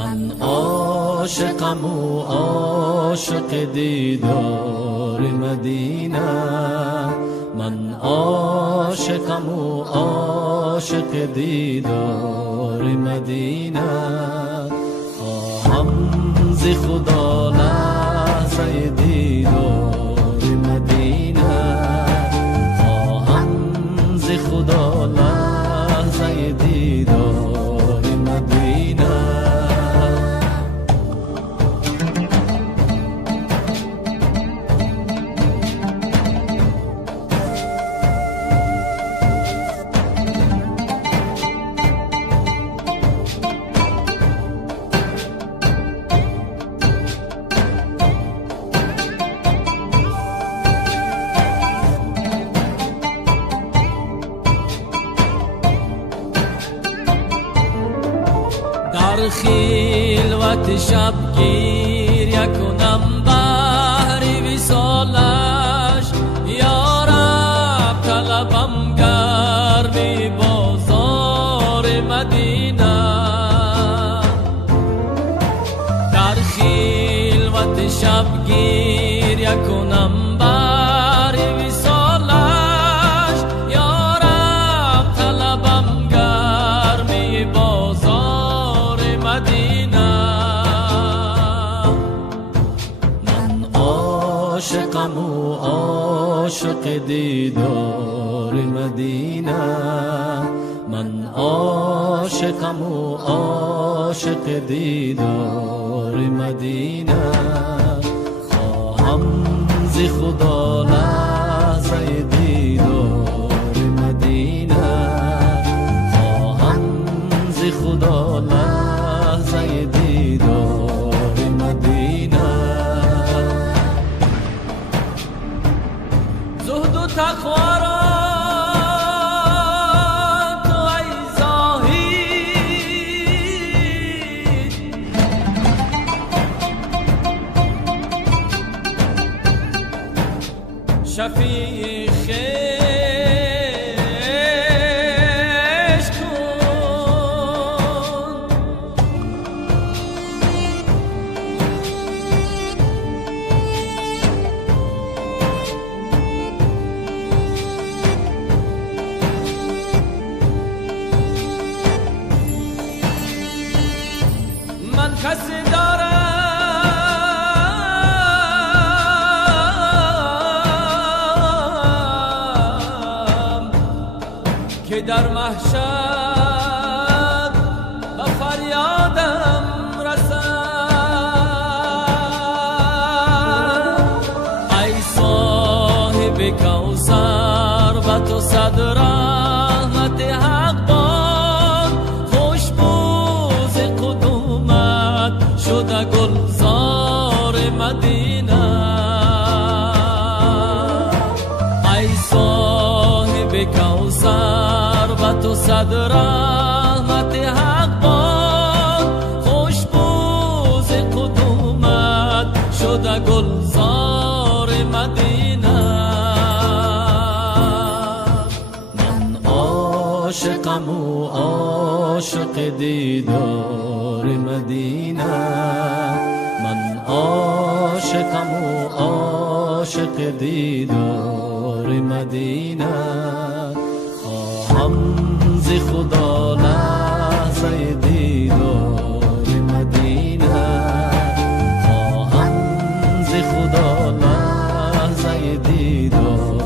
من عاشقم و عاشق دیدار مدینه، من عاشقم و عاشق دیدار مدینه. خواهم ز خدا لحظه دیدار مدینه، خواهم ز خدا لحظه دیدار مدینه. در خلوت شبگیر کنم بهر وصالش، یا رب طلبم گرمی بازار مدینه. در خلوت شبگیر کنم بهر وصالش، یا رب طلبم گرمی بازار مدینه. من عاشقم و عاشق دیدار مدینه، من عاشقم و عاشق دیدار مدینه. خواهم ز خدا لحظه دیدار مدینه، خواهم ز خدا لحظه دیدار مدینه. زهد و تقوا را تو ای زاهد، شفیع خشت کن. من کسی دارم که در محشر به فریادم رسد. ای صاحب کوثر و تو صد رحمت حق باد، خوشبوز قدومت شده گلزار مدینه. ای صاحب کوثر و تو صد رحمت حق باد، خوشبوز قدومت شده گلزار مدینه. من عاشقم و عاشق دیدار مدینه، من عاشقم و عاشق دیدار مدینه. خواهم ز خدا لحظه دیدار مدینه، خواهم ز خدا لحظه دیدار